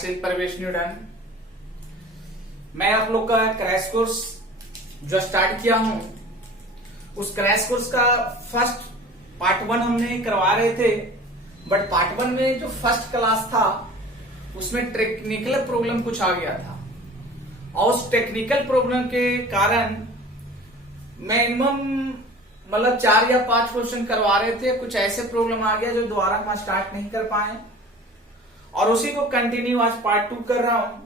Self प्रवेश Newton. मैं आप लोग का क्रैश कोर्स जो स्टार्ट किया हूं, उस क्रैश कोर्स का फर्स्ट पार्ट 1 हमने करवा रहे थे, बट पार्ट 1 में जो फर्स्ट क्लास था उसमें टेक्निकल प्रॉब्लम कुछ आ गया था, और उस टेक्निकल प्रॉब्लम के कारण मिनिमम मतलब 4 या 5 क्वेश्चन करवा रहे थे। कुछ ऐसे प्रॉब्लम आ गया जो दोबारा हम स्टार्ट नहीं कर पाए, और उसी को कंटिन्यू आज पार्ट 2 कर रहा हूं।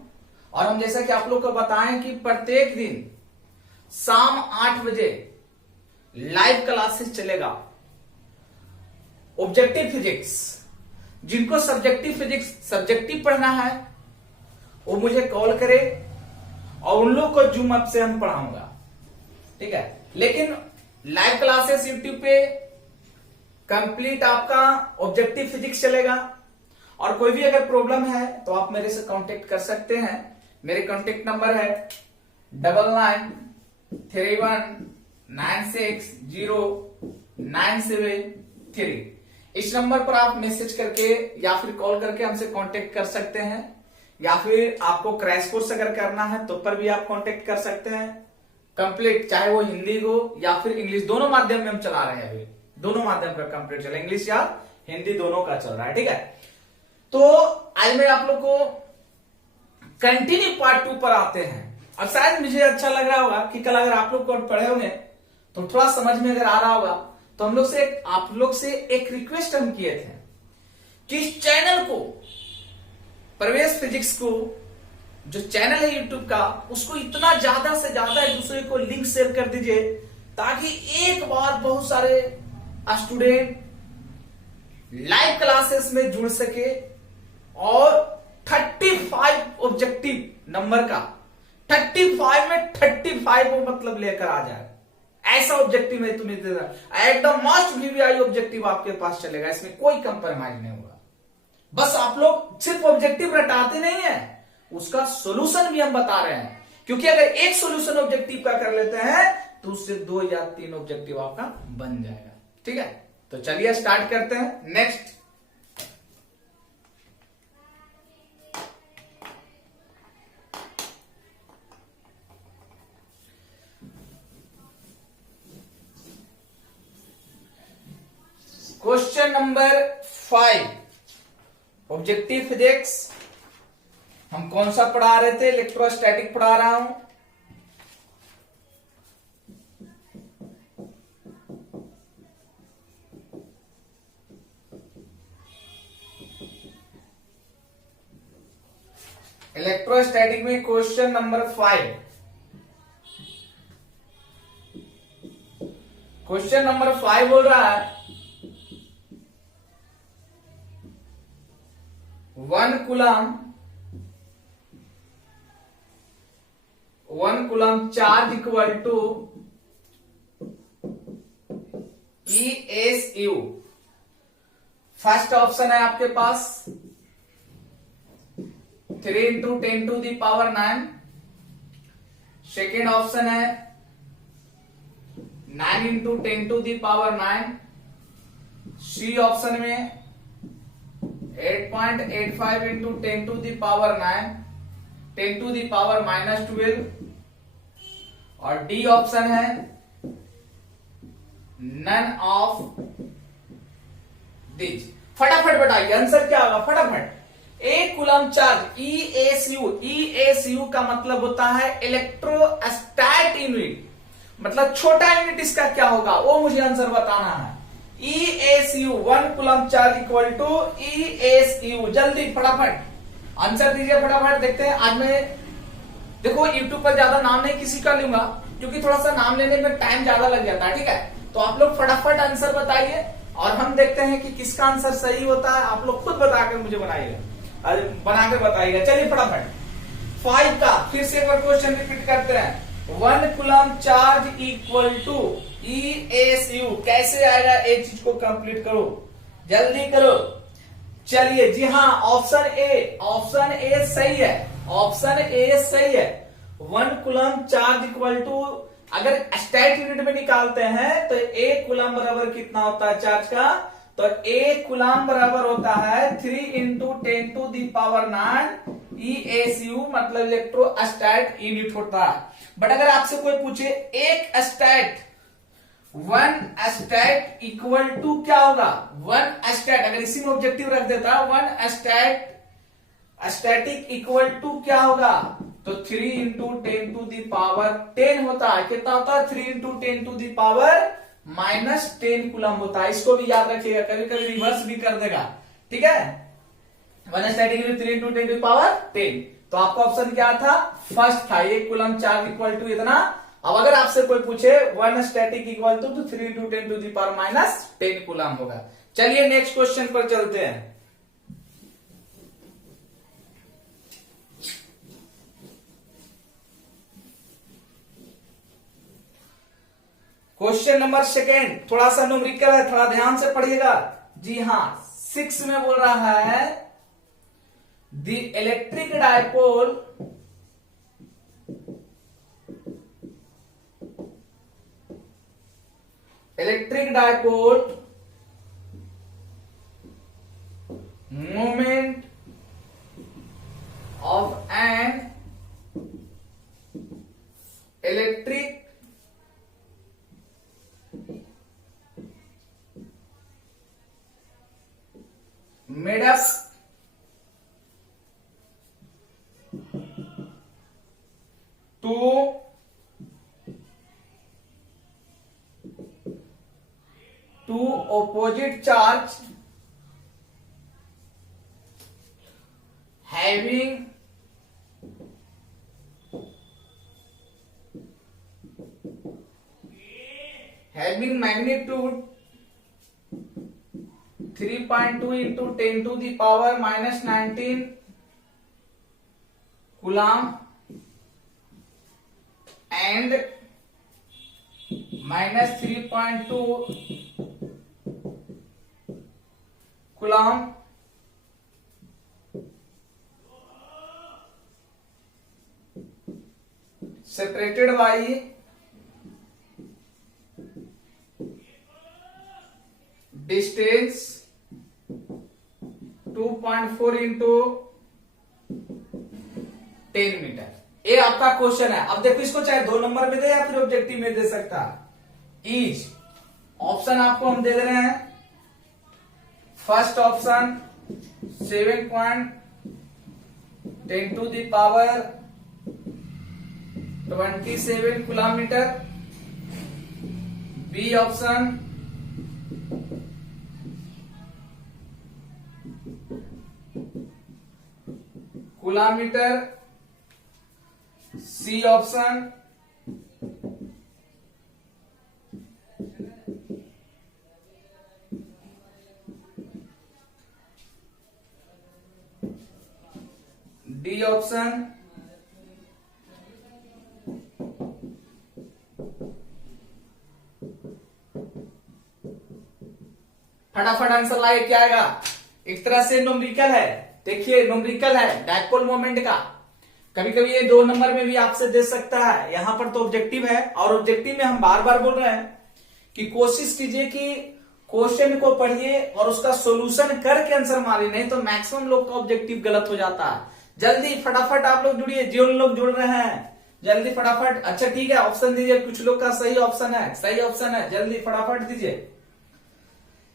और हम जैसा कि आप लोग को बताएं कि प्रत्येक दिन शाम 8 बजे लाइव क्लासेस चलेगा ऑब्जेक्टिव फिजिक्स। जिनको सब्जेक्टिव पढ़ना है वो मुझे कॉल करे, और उन लोग को जूम ऐप से हम पढ़ाऊंगा, ठीक है। लेकिन लाइव क्लासेस यूट्यूब पे कंप्लीट आपका ऑब्जेक्टिव फिजिक्स चलेगा, और कोई भी अगर प्रॉब्लम है तो आप मेरे से कांटेक्ट कर सकते हैं। मेरे कांटेक्ट नंबर है 9931960973। इस नंबर पर आप मैसेज करके या फिर कॉल करके हमसे कांटेक्ट कर सकते हैं, या फिर आपको क्रैश कोर्स अगर करना है तो पर भी आप कांटेक्ट कर सकते हैं कंप्लीट, चाहे वो हिंदी हो या फिर इंग्लिश, दोनों माध्यम में हम चला रहे हैं। अभी दोनों माध्यम का कंप्लीट चला, इंग्लिश या हिंदी दोनों का चल रहा है, ठीक है। तो आज मैं आप लोग को कंटिन्यू पार्ट 2 पर आते हैं। और शायद मुझे अच्छा लग रहा होगा कि कल अगर आप लोग को पढ़े होंगे तो थोड़ा समझ में अगर आ रहा होगा, तो हम लोग से आप लोग से एक रिक्वेस्ट हम किए थे कि इस चैनल को, प्रवेश फिजिक्स को, जो चैनल है यूट्यूब का, उसको इतना ज्यादा से ज्यादा एक दूसरे को लिंक शेयर कर दीजिए, ताकि एक बार बहुत सारे स्टूडेंट लाइव क्लासेस में जुड़ सके, और 35 ऑब्जेक्टिव नंबर का 35 में 35 वो मतलब लेकर आ जाए। ऐसा ऑब्जेक्टिव मैं तुम्हें दे रहा, एकदम मस्ट वीवीआई ऑब्जेक्टिव आपके पास चलेगा, इसमें कोई कंप्रोमाइज नहीं होगा। बस आप लोग सिर्फ ऑब्जेक्टिव रटाते नहीं है, उसका सॉल्यूशन भी हम बता रहे हैं, क्योंकि अगर एक सॉल्यूशन ऑब्जेक्टिव का कर लेते हैं तो उससे 2 या 3 ऑब्जेक्टिव आपका बन जाएगा, ठीक है। तो चलिए स्टार्ट करते हैं। Next question number 5 objective physics. हम कौन सा पढ़ा रहे थे? इलेक्ट्रोस्टैटिक पढ़ा रहा हूं। इलेक्ट्रोस्टैटिक में क्वेश्चन नंबर 5। क्वेश्चन नंबर 5 बोल रहा है 1 coulomb charge equal to ESU। First option है आपके पास 3 × 10⁹। सेकेंड ऑप्शन है 9 × 10⁹। सी ऑप्शन में 8.85 × 10⁹, 10⁻⁻12। और डी ऑप्शन है नन ऑफ दिस। फटाफट बताइए आंसर क्या होगा, फटाफट। 1 कूलम चार्ज ESU का मतलब होता है इलेक्ट्रोस्टैट यूनिट, मतलब छोटा यूनिट इसका क्या होगा वो मुझे आंसर बताना है। ESU 1 coulomb charge equal to ESU। जल्दी फटाफट आंसर दीजिए, फटाफट देखते हैं। आज मैं देखो यूट्यूब पर ज्यादा नाम नहीं किसी का लूंगा, क्योंकि थोड़ा सा नाम लेने में टाइम ज्यादा लग जाता है, ठीक है। तो आप लोग फटाफट आंसर बताइए, और हम देखते हैं कि किसका आंसर सही होता है। आप लोग खुद बताकर मुझे बनाकर बताइएगा। चलिए फटाफट 5 का फिर से एक बार क्वेश्चन रिपीट करते हैं। 1 coulomb charge equal to ESU कैसे आएगा, एक चीज को कंप्लीट करो, जल्दी करो। चलिए जी हाँ, ऑप्शन ए सही है, ऑप्शन ए सही है। 1 कूलम चार्ज इक्वल टू, अगर स्टैट यूनिट में निकालते हैं तो 1 कूलम बराबर कितना होता है चार्ज का, तो 1 कूलम बराबर होता है 3 इंटू 10⁹ ESU, मतलब इलेक्ट्रोस्टैट यूनिट होता है। बट अगर आपसे कोई पूछे एक स्टैट, 1 स्टैट इक्वल टू क्या होगा, 1 स्टैट, अगर इसी में ऑब्जेक्टिव रख देता 1 स्टैटिक इक्वल टू क्या होगा, तो 3 इंटू 10⁻10 होता है। कितना होता है, 3 इंटू 10⁻−10 कूलम होता है। इसको भी याद रखिएगा, कभी कभी रिवर्स भी कर देगा, ठीक है। 1 स्टैटिक 3 इंटू 10⁻10, तो आपका ऑप्शन क्या था, फर्स्ट था, 1 कूलम चार्ज इक्वल टू इतना। अब अगर आपसे कोई पूछे 1 स्टैटिक इक्वल टू, तो 3 इंटू 10⁻10 कूलम होगा। चलिए नेक्स्ट क्वेश्चन पर चलते हैं। क्वेश्चन नंबर सेकेंड, थोड़ा सा न्यूमेरिकल है, थोड़ा ध्यान से पढ़िएगा। जी हाँ, 6 में बोल रहा है the electric dipole moment of an electric made up to opposite charge having magnitude 3.2 into 10⁻19 coulomb and -3.2 coulomb separated by distance 2.4 into 10 metre. ये आपका क्वेश्चन है। अब देखो, इसको चाहे 2 नंबर में दे या फिर ऑब्जेक्टिव में दे सकता है। ईच ऑप्शन आपको हम दे दे रहे हैं। First option 7.10⁻27 kilometre, B option 'kilometre, C option D option फटाफट आंसर लाइए, क्या आएगा। एक तरह से न्यूमेरिकल है, देखिए न्यूमेरिकल है डायपोल मोमेंट का। कभी कभी ये 2 नंबर में भी आपसे दे सकता है, यहां पर तो ऑब्जेक्टिव है। और ऑब्जेक्टिव में हम बार बार बोल रहे हैं कि कोशिश कीजिए कि क्वेश्चन को पढ़िए और उसका सॉल्यूशन करके आंसर मारिए, नहीं तो मैक्सिमम लोग का ऑब्जेक्टिव गलत हो जाता है। जल्दी फटाफट आप लोग जुड़िए, जो लोग जुड़ रहे हैं जल्दी फटाफट। अच्छा ठीक है, ऑप्शन दीजिए। कुछ लोग का सही ऑप्शन है, सही ऑप्शन है, जल्दी फटाफट दीजिए।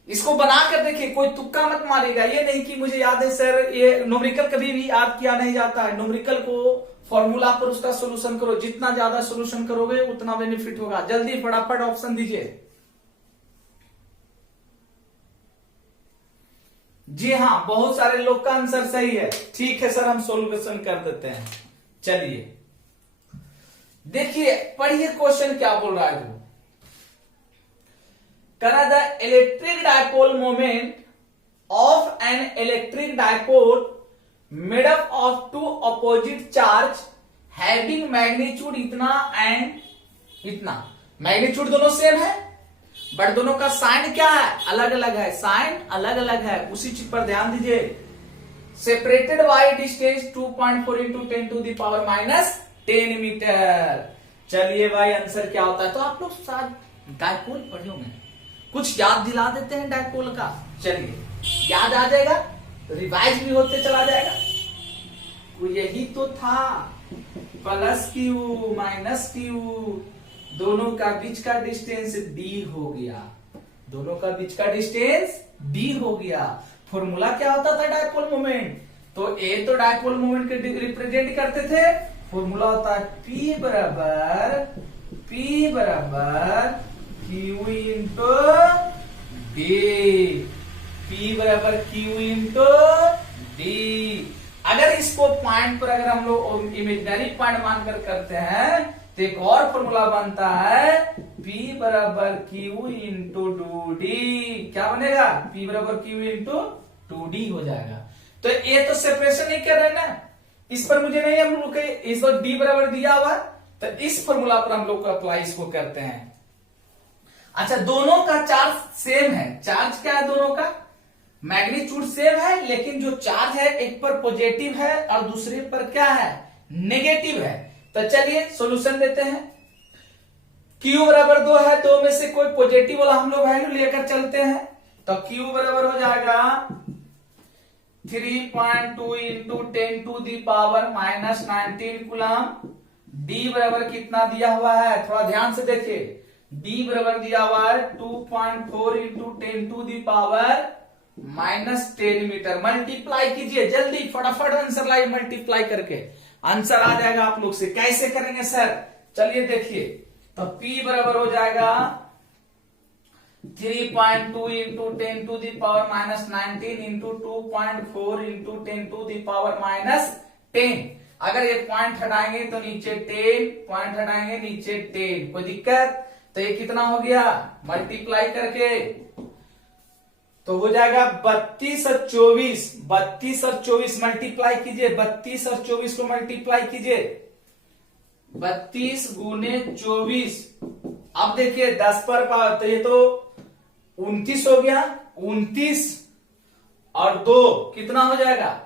इसको बनाकर देखिए, कोई तुक्का मत मारेगा। ये नहीं कि मुझे याद है सर, ये न्यूमेरिकल कभी भी याद किया नहीं जाता है। न्यूमेरिकल को फॉर्मूला पर उसका सॉल्यूशन करो, जितना ज्यादा सॉल्यूशन करोगे उतना बेनिफिट होगा। जल्दी फटाफट ऑप्शन दीजिए। जी हाँ, बहुत सारे लोग का आंसर सही है। ठीक है सर, हम सॉल्यूशन कर देते हैं। चलिए देखिए, पढ़िए क्वेश्चन क्या बोल रहा है। The electric dipole moment of N electric dipole made up of 2 opposite charge having magnitude इतना एंड इतना। मैग्नीट्यूड दोनों सेम है, बट दोनों का साइन क्या है, अलग अलग है। साइन अलग अलग है, उसी चीज पर ध्यान दीजिए। Separated by distance 2.4 into 10⁻10 metre. चलिए भाई, आंसर क्या होता है। तो आप लोग साथ डायपोल पढ़े होंगे, कुछ याद दिला देते हैं डायपोल का। चलिए याद आ जाएगा, रिवाइज भी होते चला जाएगा। तो यही तो था, प्लस क्यू माइनस क्यू, दोनों का बीच का डिस्टेंस डी हो गया, दोनों का बीच का डिस्टेंस डी हो गया। फॉर्मूला क्या होता था डायपोल मोमेंट, तो ए तो डायपोल मोमेंट के रिप्रेजेंट करते थे, फॉर्मूला होता है P बराबर क्यू इंटू डी, P बराबर क्यू इंटू डी। अगर इसको पॉइंट पर अगर हम लोग इमेजिनरी पॉइंट मानकर करते हैं तो एक और फॉर्मूला बनता है P बराबर क्यू इंटू टू डी। क्या बनेगा, P बराबर क्यू इंटू टू डी हो जाएगा। तो ये तो सेपरेशन नहीं कर रहे ना, इस पर मुझे नहीं, हम लोग इस पर डी बराबर दिया हुआ, तो इस फॉर्मूला पर हम लोग को अप्लाई इसको करते हैं। अच्छा, दोनों का चार्ज सेम है, चार्ज क्या है दोनों का, मैग्नीट्यूड सेम है, लेकिन जो चार्ज है एक पर पॉजिटिव है और दूसरे पर क्या है, नेगेटिव है। तो चलिए सॉल्यूशन देते हैं। Q बराबर 2 है, 2 में से कोई पॉजिटिव वाला हम लोग वैल्यू लेकर चलते हैं, तो Q बराबर हो जाएगा 3.2 into 10 to the power minus 19 coulomb. D बराबर कितना दिया हुआ है, थोड़ा ध्यान से देखिए, D बराबर दिया हुआ है 2.4 into 10 to the power minus 10 metre. Multiply कीजिए जल्दी, फटाफट आंसर लाइए, मल्टीप्लाई करके आंसर आ जाएगा आप लोग से। कैसे करेंगे सर, चलिए देखिए, तो P बराबर हो जाएगा 3.2 into 10 to the power minus 19 into 2.4 into 10 to the power minus 10। अगर ये पॉइंट हटाएंगे तो नीचे 10, पॉइंट हटाएंगे नीचे 10, कोई दिक्कत, तो ये कितना हो गया, मल्टीप्लाई करके तो हो जाएगा 32 और 24, 32 और 24 मल्टीप्लाई कीजिए, 32 और 24 को मल्टीप्लाई कीजिए, 32 गुने 24। अब देखिए 10 पर पावर, तो ये तो 29 हो गया, 29 और 2 कितना हो जाएगा,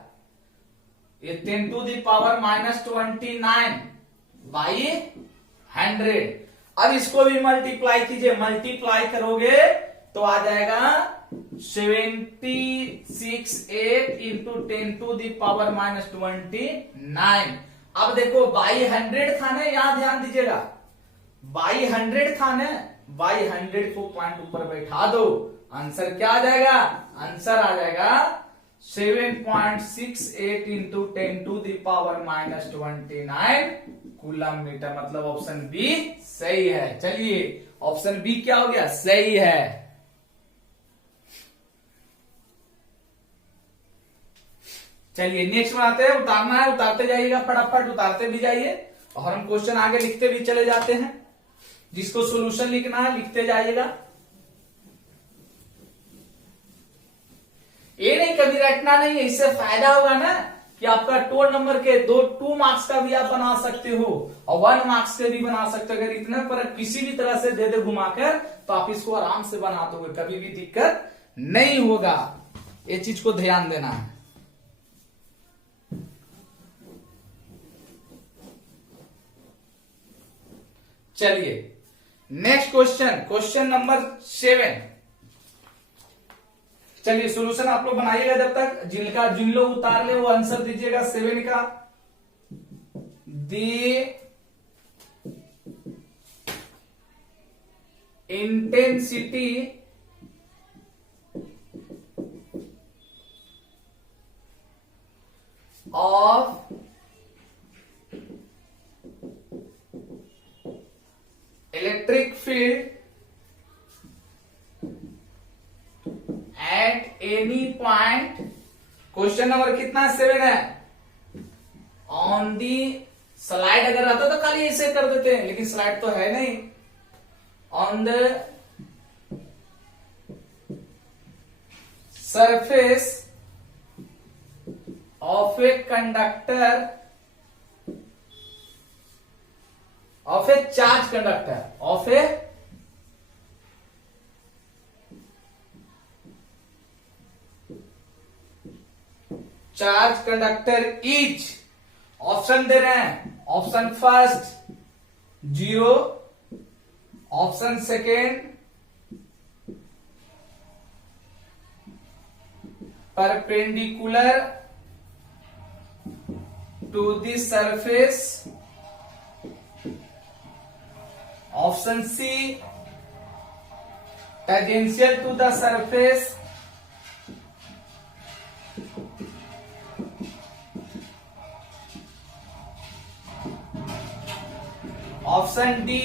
ये 10 to the power minus 29 by 100। अब इसको भी मल्टीप्लाई कीजिए, मल्टीप्लाई करोगे तो आ जाएगा 768 into 10 to the power minus 29। अब देखो बाई 100 था ना, यहां ध्यान दीजिएगा, बाई 100 था ना, बाई 100 को पॉइंट ऊपर बैठा दो, आंसर क्या आ जाएगा, आंसर आ जाएगा 7.68 into 10 to the power minus 29 coulomb metre. मतलब ऑप्शन बी सही है। चलिए ऑप्शन बी क्या हो गया, सही है। चलिए नेक्स्ट बनाते हैं, उतारना है, उतारते जाइएगा, फटाफट उतारते भी जाइए और हम क्वेश्चन आगे लिखते भी चले जाते हैं। जिसको सॉल्यूशन लिखना है लिखते जाइएगा, ये नहीं कभी रटना नहीं है, इससे फायदा होगा ना कि आपका 2 नंबर के 2 मार्क्स का भी आप बना सकते हो और 1 मार्क्स के भी बना सकते हो। अगर इतने पर किसी भी तरह से दे दे घुमाकर तो आप इसको आराम से बना दोगे, कभी भी दिक्कत नहीं होगा, ये चीज को ध्यान देना है। चलिए नेक्स्ट क्वेश्चन, क्वेश्चन नंबर 7। चलिए सॉल्यूशन आप लोग बनाइएगा, जब तक जिन लोग उतार ले वो आंसर दीजिएगा 7 का। The intensity of electric field at any point, question number कितना 7 है, ऑन दी स्लाइड। अगर रहता तो खाली ऐसे कर देते हैं, लेकिन स्लाइड तो है नहीं। On the surface of a conductor, of a charge conductor, of a charge conductor each, option दे रहे हैं, option first 0, option second perpendicular to the surface, option C tangential to the surface, option D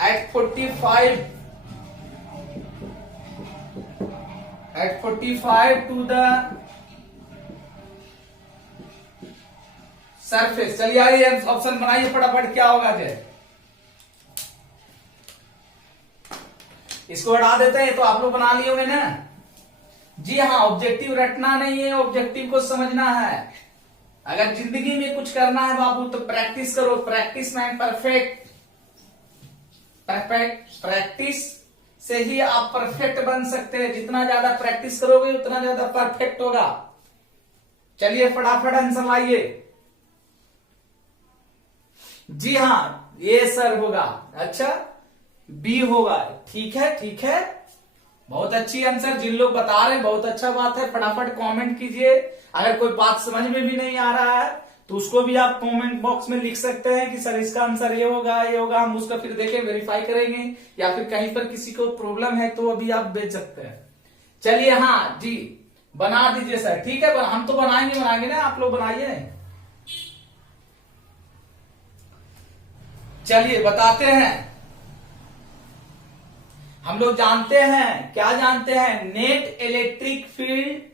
at 45 to the surface. चलिए आइए option बनाइए फटाफट, क्या होगा जय। इसको हटा देते हैं, तो आप लोग बना लिए होंगे ना। जी हाँ, ऑब्जेक्टिव रटना नहीं है, ऑब्जेक्टिव को समझना है। अगर जिंदगी में कुछ करना है बाबू तो प्रैक्टिस करो, प्रैक्टिस मैन परफेक्ट। प्रैक्टिस से ही आप परफेक्ट बन सकते हैं। जितना ज्यादा प्रैक्टिस करोगे उतना ज्यादा परफेक्ट होगा। चलिए फटाफट आंसर लाइए। जी हाँ, ये सर होगा। अच्छा, बी होगा। ठीक है, ठीक है, बहुत अच्छी आंसर। जिन लोग बता रहे हैं बहुत अच्छा बात है। फटाफट कमेंट कीजिए। अगर कोई बात समझ में भी नहीं आ रहा है तो उसको भी आप कमेंट बॉक्स में लिख सकते हैं कि सर इसका आंसर ये होगा, ये होगा। हम उसका फिर देखें, वेरीफाई करेंगे, या फिर कहीं पर किसी को प्रॉब्लम है तो अभी आप भेज सकते हैं। चलिए हाँ जी, बना दीजिए सर। ठीक है, हम तो बनाएंगे ना, आप लोग बनाइए। चलिए बताते हैं। हम लोग जानते हैं, क्या जानते हैं, net electric field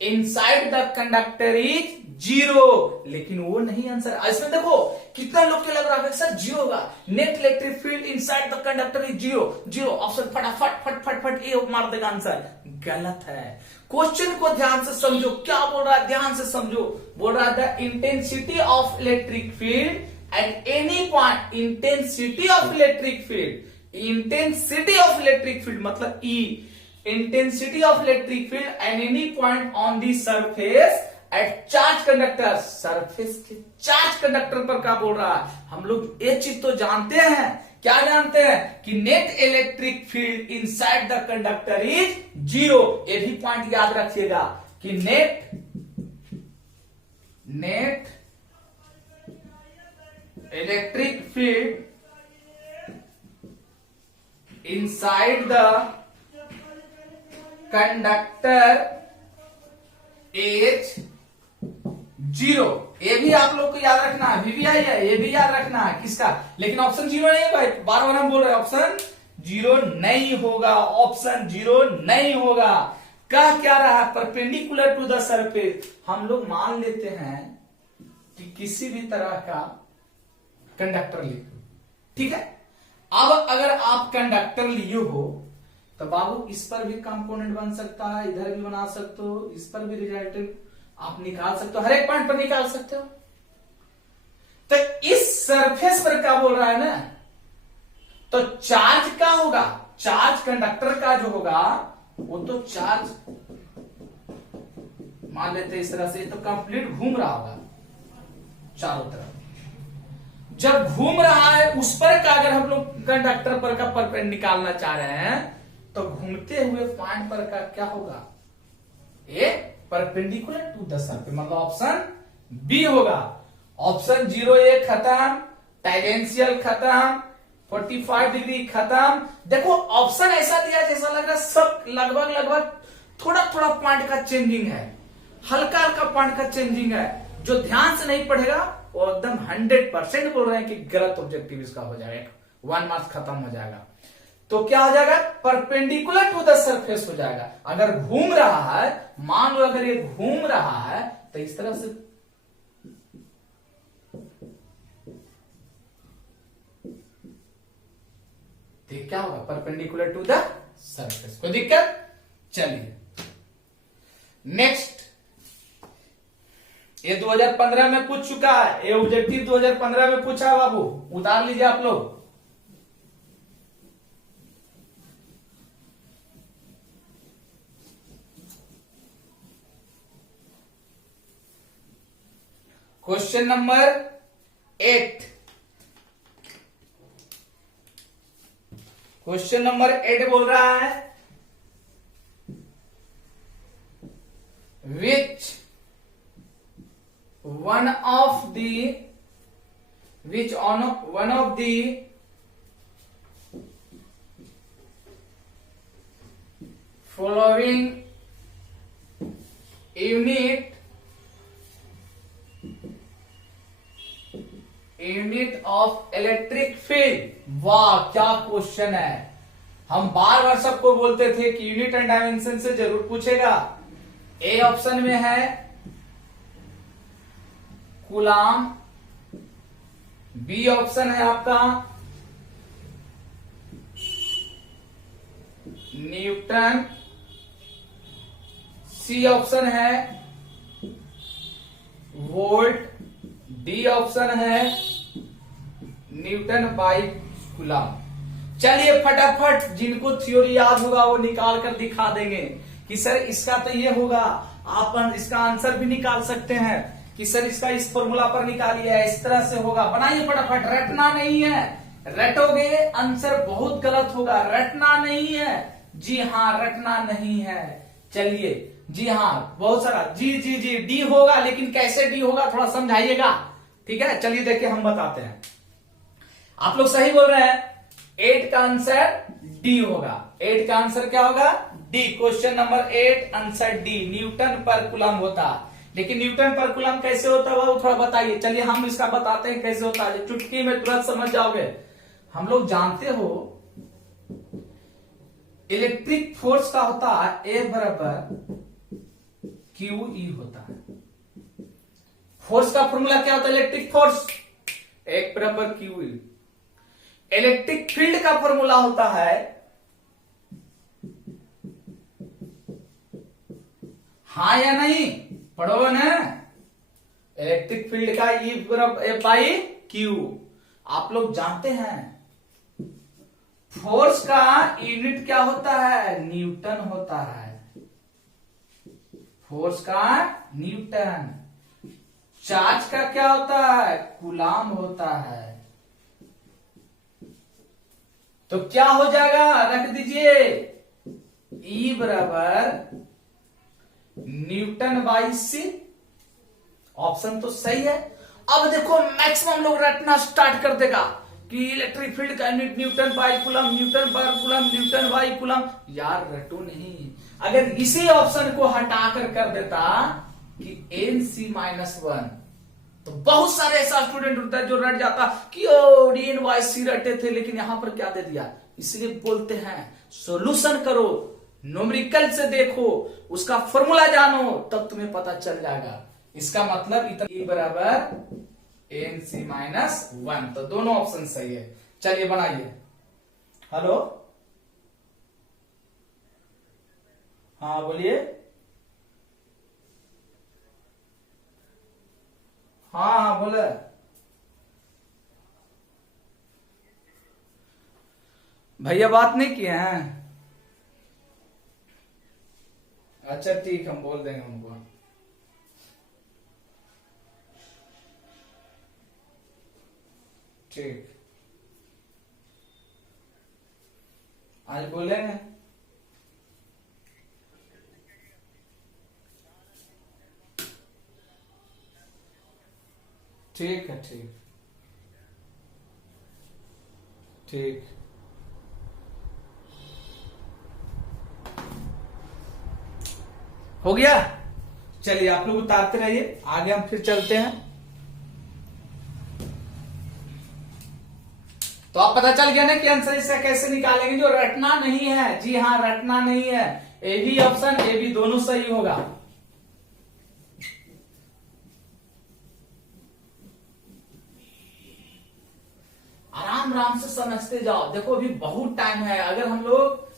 inside the conductor is 0। लेकिन वो नहीं आंसर। इसमें देखो कितना लोग के लग रहा है सर 0 होगा। Net electric field inside the conductor is 0। Option फटाफट फट फट फट ये मार देगा आंसर। गलत है। क्वेश्चन को ध्यान से समझो, क्या बोल रहा है, ध्यान से समझो। बोल रहा है the intensity of electric field at any point. Intensity of electric field, intensity of electric field मतलब E, intensity of electric field at any point on the surface at charge conductor. Surface के charge conductor पर क्या बोल रहा है। हम लोग ये चीज तो जानते हैं, क्या जानते हैं कि net electric field inside the conductor is 0। ये भी पॉइंट याद रखिएगा कि net electric field inside the conductor is 0। ये भी आप लोग को याद रखना है। वीवीआई है, ये भी याद रखना है किसका। लेकिन ऑप्शन 0 नहीं है भाई, बार बार हम बोल रहे हैं ऑप्शन 0 नहीं होगा। ऑप्शन 0 नहीं होगा। कह क्या रहा है, परपेंडिकुलर टू द सरफेस। हम लोग मान लेते हैं कि किसी भी तरह का कंडक्टर लिए, ठीक है। अब अगर आप कंडक्टर लिए हो तो बाबू इस पर भी कंपोनेंट बन सकता है, इधर भी बना सकते हो, इस पर भी रिजल्टेंट आप निकाल सकते हो, हर एक पॉइंट पर निकाल सकते हो। तो इस सरफेस पर क्या बोल रहा है ना, तो चार्ज क्या होगा, चार्ज कंडक्टर का जो होगा वो तो चार्ज मान लेते इस तरह से, तो कंप्लीट घूम रहा होगा चारों तरफ। जब घूम रहा है उस पर का अगर हम लोग कंडक्टर पर का परपेंड निकालना चाह रहे हैं तो घूमते हुए पॉइंट पर का क्या होगा, ए परपेंडिकुलर टू द सरफेस, मतलब ऑप्शन बी होगा। ऑप्शन 0 ए खत्म, टैंजेंशियल खत्म, 45 डिग्री खत्म। देखो ऑप्शन ऐसा दिया जैसा लग रहा है सब लगभग थोड़ा थोड़ा पॉइंट का चेंजिंग है, हल्का हल्का पॉइंट का चेंजिंग है। जो ध्यान से नहीं पढ़ेगा वो एकदम 100% बोल रहे हैं कि गलत ऑब्जेक्टिव इसका हो जाएगा, 1 मार्क्स खत्म हो जाएगा। तो क्या हो जाएगा, परपेंडिकुलर टू द सरफेस हो जाएगा। अगर घूम रहा है, मान लो अगर ये घूम रहा है तो इस तरह से तो क्या होगा, परपेंडिकुलर टू द सरफेस। कोई दिक्कत। चलिए नेक्स्ट, ये 2015 में पूछ चुका है, ये ऑब्जेक्टिव 2015 में पूछा है बाबू, उतार लीजिए आप लोग। क्वेश्चन नंबर 8, क्वेश्चन नंबर 8 बोल रहा है which one of the following unit of electric field. वाह क्या क्वेश्चन है। हम बार बार सबको बोलते थे कि यूनिट एंड डायमेंशन से जरूर पूछेगा। ए ऑप्शन में है कूलाम, बी ऑप्शन है आपका न्यूटन, सी ऑप्शन है वोल्ट, डी ऑप्शन है न्यूटन बाई कूलाम। चलिए फटाफट जिनको थ्योरी याद होगा वो निकाल कर दिखा देंगे कि सर इसका तो ये होगा। आप इसका आंसर भी निकाल सकते हैं कि सर इसका इस फॉर्मूला पर निकालिए, इस तरह से होगा। बनाइए फटाफट, रटना नहीं है, रटोगे आंसर बहुत गलत होगा। रटना नहीं है, जी हाँ रटना नहीं है। चलिए जी हाँ बहुत सारा जी जी जी डी होगा, लेकिन कैसे डी होगा थोड़ा समझाइएगा, ठीक है। चलिए देखिए हम बताते हैं। आप लोग सही बोल रहे हैं, 8 का आंसर डी होगा। 8 का आंसर क्या होगा? D. Question number 8 answer D, Newton पर कूलम होता। लेकिन न्यूटन पर कूलम कैसे होता है वो थोड़ा बताइए। चलिए हम इसका बताते हैं कैसे होता है, चुटकी में तुरंत समझ जाओगे। हम लोग जानते हो इलेक्ट्रिक फोर्स का होता है ए बराबर क्यू ई होता है। फोर्स का फॉर्मूला क्या होता है? इलेक्ट्रिक फोर्स एक बराबर क्यू ई। इलेक्ट्रिक फील्ड का फॉर्मूला होता है हाँ या नहीं, पढ़ो ना। इलेक्ट्रिक फील्ड का ई बराबर ए बाई क्यू। आप लोग जानते हैं फोर्स का यूनिट क्या होता है? न्यूटन होता है। फोर्स का न्यूटन। चार्ज का क्या होता है? कूलाम होता है। तो क्या हो जाएगा? रख दीजिए ई बराबर न्यूटन बाई सी। ऑप्शन तो सही है। अब देखो मैक्सिमम लोग रटना स्टार्ट कर देगा कि इलेक्ट्रिक फील्ड का unit Newton by coulomb, Newton पर कूलम, न्यूटन बाई कूलम। यार रटो नहीं। अगर इसी ऑप्शन को हटाकर कर देता कि NC-1, तो बहुत सारे ऐसा स्टूडेंट होता है जो रट जाता कि ओ DN/C रटे थे, लेकिन यहां पर क्या दे दिया। इसलिए बोलते हैं सॉल्यूशन करो, न्यूमेरिकल से देखो, उसका फॉर्मूला जानो, तब तुम्हें पता चल जाएगा। इसका मतलब इतना E बराबर NC-1, तो दोनों ऑप्शन सही है। चलिए बनाइए। हेलो हाँ बोलिए। हाँ हाँ बोले। भैया बात नहीं किए हैं? अच्छा ठीक, हम बोल देंगे उनको। ठीक, आज बोलेंगे। ठीक है, ठीक ठीक। हो गया। चलिए आप लोग उतारते रहिए, आगे हम फिर चलते हैं। तो आप पता चल गया ना कि आंसर इसका कैसे निकालेंगे। जो रटना नहीं है, जी हाँ रटना नहीं है। A B option, A B दोनों सही होगा। आराम आराम से समझते जाओ। देखो अभी बहुत टाइम है। अगर हम लोग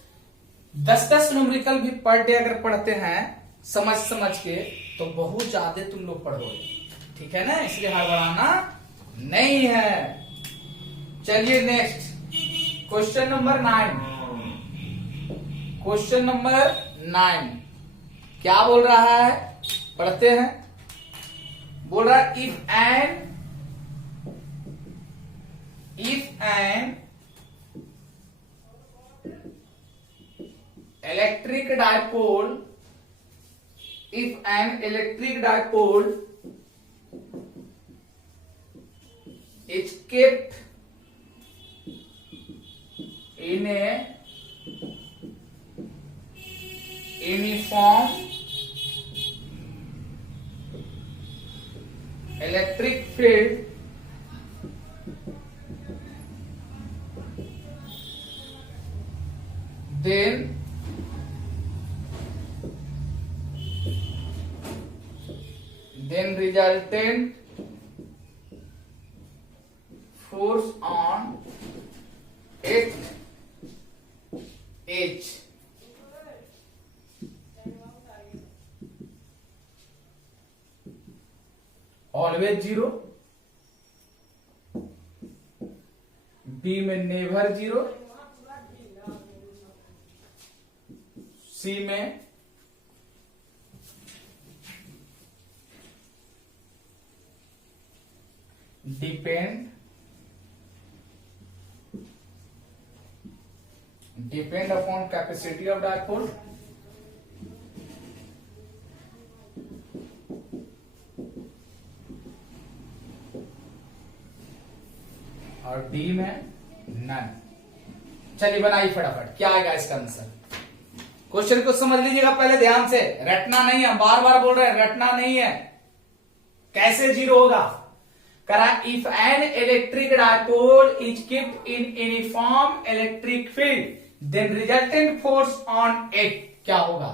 10-10 न्यूमेरिकल भी पर डे अगर पढ़ते हैं समझ समझ के, तो बहुत ज्यादा तुम लोग पढ़ोगे, ठीक है ना। इसलिए हड़बड़ाना नहीं है। चलिए next question number 9। Question number 9 क्या बोल रहा है, पढ़ते हैं। बोल रहा है if an electric dipole if an electric dipole is kept in a uniform electric field, then resultant force on it H always zero, B में नेवर जीरो, सी में depend upon capacity of dipole, और D में none. चलिए बनाइए फटाफट, क्या आएगा इसका आंसर। क्वेश्चन को समझ लीजिएगा पहले ध्यान से, रटना नहीं है, बार बार बोल रहे हैं रटना नहीं है। कैसे जीरो होगा, करा if an electric dipole is keeped in uniform electric field then resultant force on it क्या होगा।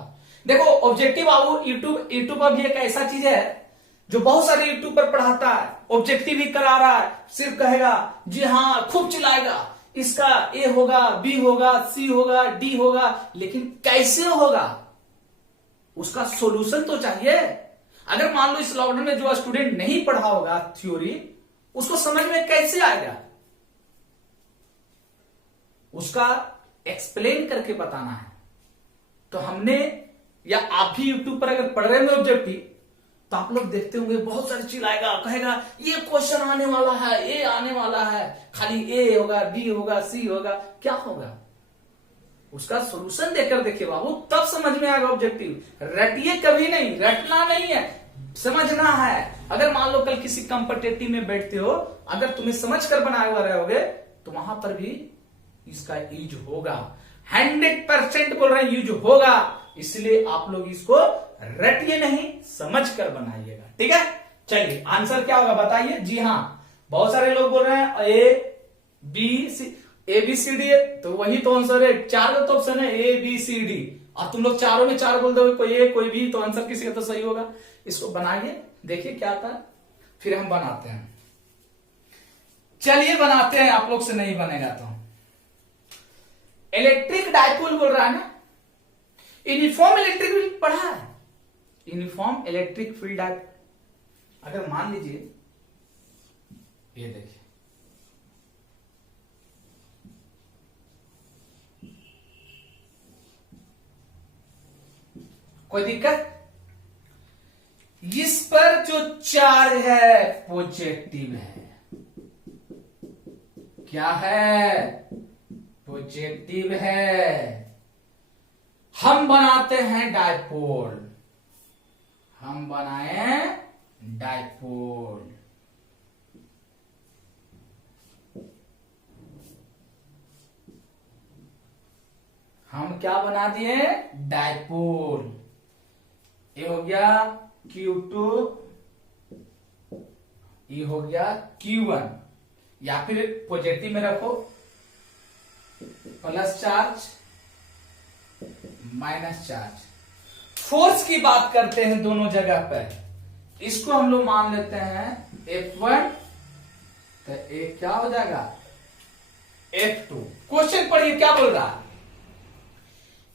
देखो ऑब्जेक्टिव बाबू यूट्यूब अब एक ऐसा चीज है जो बहुत सारे यूट्यूब पर पढ़ाता है, ऑब्जेक्टिव ही करा रहा है, सिर्फ कहेगा जी हाँ, खूब चिल्लाएगा इसका ए होगा, बी होगा, सी होगा, डी होगा, लेकिन कैसे होगा उसका सॉल्यूशन तो चाहिए। अगर मान लो इस लॉकडाउन में जो स्टूडेंट नहीं पढ़ा होगा थ्योरी, उसको समझ में कैसे आएगा, उसका एक्सप्लेन करके बताना है। तो हमने या आप भी यूट्यूब पर अगर पढ़ रहे हैं ऑब्जेक्टिव, तो आप लोग देखते होंगे बहुत सारी चिल्लाएगा, कहेगा ये क्वेश्चन आने वाला है, ए आने वाला है, खाली ए होगा, बी होगा, सी होगा, क्या होगा उसका सॉल्यूशन देकर देखिए बाबू, तब समझ में आएगा ऑब्जेक्टिव। रटिए कभी नहीं, रटना नहीं है, समझना है। अगर मान लो कल किसी कॉम्पिटिटिव में बैठते हो, अगर तुम्हें समझ कर बनाए हुआ रहोगे तो वहां पर भी इसका यूज होगा, 100% बोल रहे हैं यूज होगा। इसलिए आप लोग इसको रटिए नहीं, समझ कर बनाइएगा, ठीक है। चलिए आंसर क्या होगा बताइए। जी हाँ, बहुत सारे लोग बोल रहे हैं ए बी सी डी, तो वही तो आंसर है। चार तो ऑप्शन है ए बी सी डी, और तुम लोग चारों में चार बोल दो, कोई ए कोई बी, तो आंसर किसी का तो सही होगा। इसको बनाइए, देखिए क्या आता है, फिर हम बनाते हैं। चलिए बनाते हैं, आप लोग से नहीं बनेगा तो। इलेक्ट्रिक डायपोल बोल रहा है ना, यूनिफॉर्म इलेक्ट्रिक फील्ड पढ़ा है, यूनिफॉर्म इलेक्ट्रिक फील्ड। अगर मान लीजिए ये देखिए, कोई दिक्कत, इस पर जो चार्ज है पॉजिटिव है, क्या है, पॉजिटिव है। हम बनाते हैं डायपोल, हम बनाए डायपोल, हम क्या बना दिए, डायपोल। ये हो गया Q2, ये हो गया Q1, या फिर पॉजिटिव में रखो, plus charge minus charge. Force की बात करते हैं दोनों जगह पर, इसको हम लोग मान लेते हैं F1, तो एक क्या हो जाएगा F2। क्वेश्चन पढ़िए क्या बोल रहा है,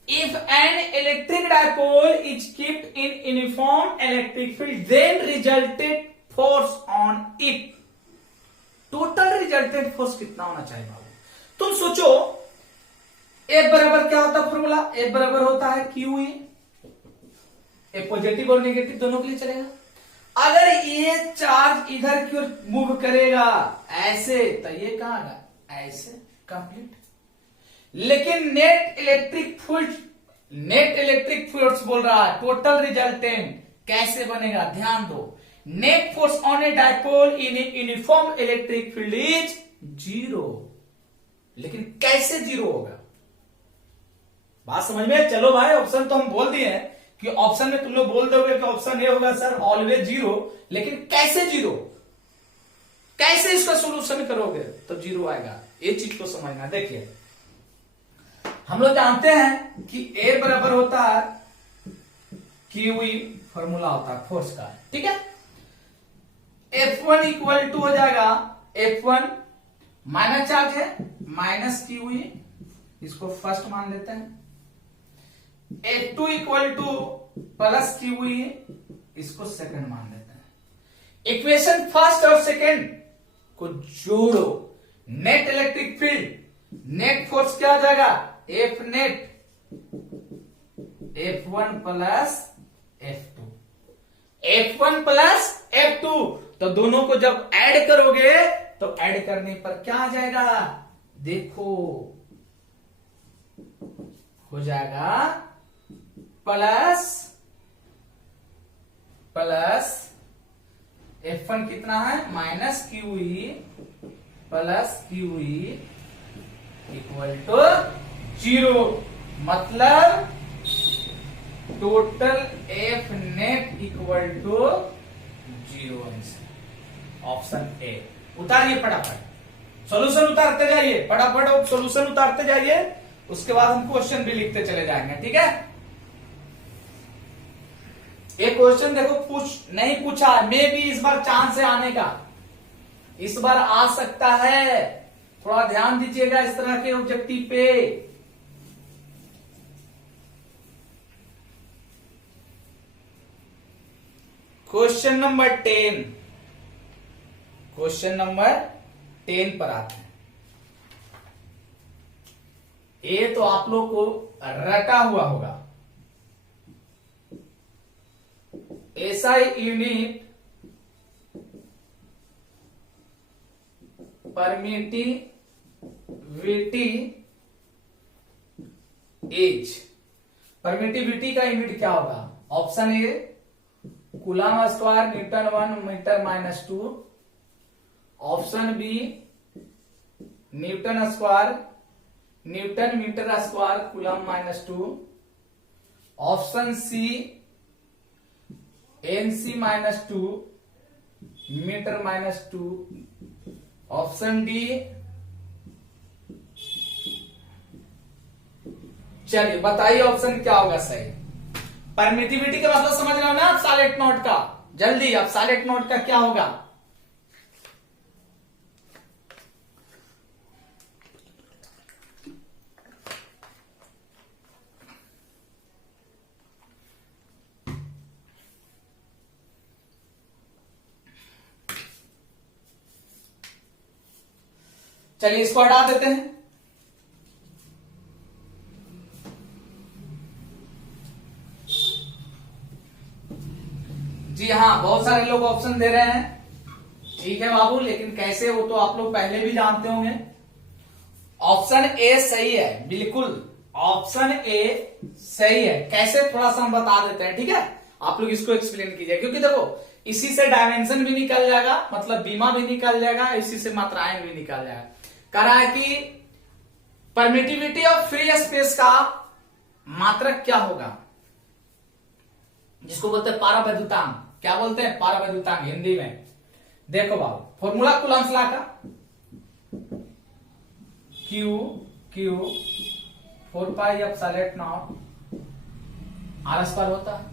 if an electric dipole is kept in uniform electric field then resultant force on it, total resultant force कितना होना चाहिए बाबू। तुम सोचो F बराबर क्या होता है फॉर्मूला, F बराबर होता है QE, ए पॉजिटिव और नेगेटिव दोनों के लिए चलेगा। अगर ये चार्ज इधर की ओर मूव करेगा ऐसे, तो ये कहां आएगा, ऐसे कंप्लीट। लेकिन net electric field net electric force बोल रहा है, टोटल रिजल्टेंट कैसे बनेगा ध्यान दो। Net force on A dipole in a uniform electric field is 0। लेकिन कैसे 0 होगा, बात समझ में? चलो भाई ऑप्शन तो हम बोल दिए हैं कि ऑप्शन में तुम लोग बोल दोगे कि ऑप्शन ए होगा सर ऑलवेज 0, लेकिन कैसे 0, कैसे इसका सोल्यूशन करोगे तो 0 आएगा, ये चीज को समझना। देखिए हम लोग जानते हैं कि ए बराबर होता है क्यूई, फॉर्मूला होता है फोर्स का, ठीक है। F1 इक्वल टू हो जाएगा F1 माइनस चार्ज है माइनस क्यूई, इसको फर्स्ट मान लेते हैं। F2 equal two plus QE, इसको सेकंड मान लेते हैं। इक्वेशन फर्स्ट और सेकंड को जोड़ो, net electric field, net force क्या हो जाएगा F net F1 plus F2, F1 plus F2, तो दोनों को जब ऐड करोगे तो ऐड करने पर क्या आ जाएगा, देखो हो जाएगा प्लस F1 कितना है minus q E plus q E equal to 0, मतलब total F net equal to 0 answer, option A. उतारिए फटाफट, सॉल्यूशन उतारते जाइए, फटाफट सॉल्यूशन उतारते जाइए, उसके बाद हम क्वेश्चन भी लिखते चले जाएंगे, ठीक है। एक क्वेश्चन देखो नहीं पूछा, मे भी इस बार चांस है आने का, इस बार आ सकता है, थोड़ा ध्यान दीजिएगा इस तरह के ऑब्जेक्टिव पे। क्वेश्चन नंबर 10, क्वेश्चन नंबर 10 पर आते हैं। ये तो आप लोग को रटा हुआ होगा, SI unit permittivity as, permittivity का यूनिट क्या होगा, option A coulomb square newton 1 metre minus 2, option B newton square newton metre square coulomb minus 2, option C N C minus 2 metre minus 2, option D, चलिए बताइए ऑप्शन क्या होगा सही। Permittivity का मतलब समझ रहे हो ना आप, साइलेंट नोट का, जल्दी अब साइलेंट नोट का क्या होगा। चलिए इसको हटा देते हैं। जी हाँ, बहुत सारे लोग ऑप्शन दे रहे हैं, ठीक है बाबू, लेकिन कैसे वो तो आप लोग पहले भी जानते होंगे। ऑप्शन ए सही है, बिल्कुल ऑप्शन ए सही है। कैसे थोड़ा सा हम बता देते हैं, ठीक है, आप लोग इसको एक्सप्लेन कीजिए, क्योंकि देखो इसी से डायमेंशन भी निकल जाएगा, मतलब बीमा भी निकल जाएगा, इसी से मात्राएं भी निकल जाएगा। कह रहा है कि परमिटिविटी ऑफ फ्री स्पेस का मात्रक क्या होगा, जिसको बोलते हैं पारावैद्युतांक, क्या बोलते हैं पारावैद्युतांक हिंदी में। देखो बाबू फॉर्मूला कूलम्स लॉ का, Q 4 pi epsilon naught R square होता है।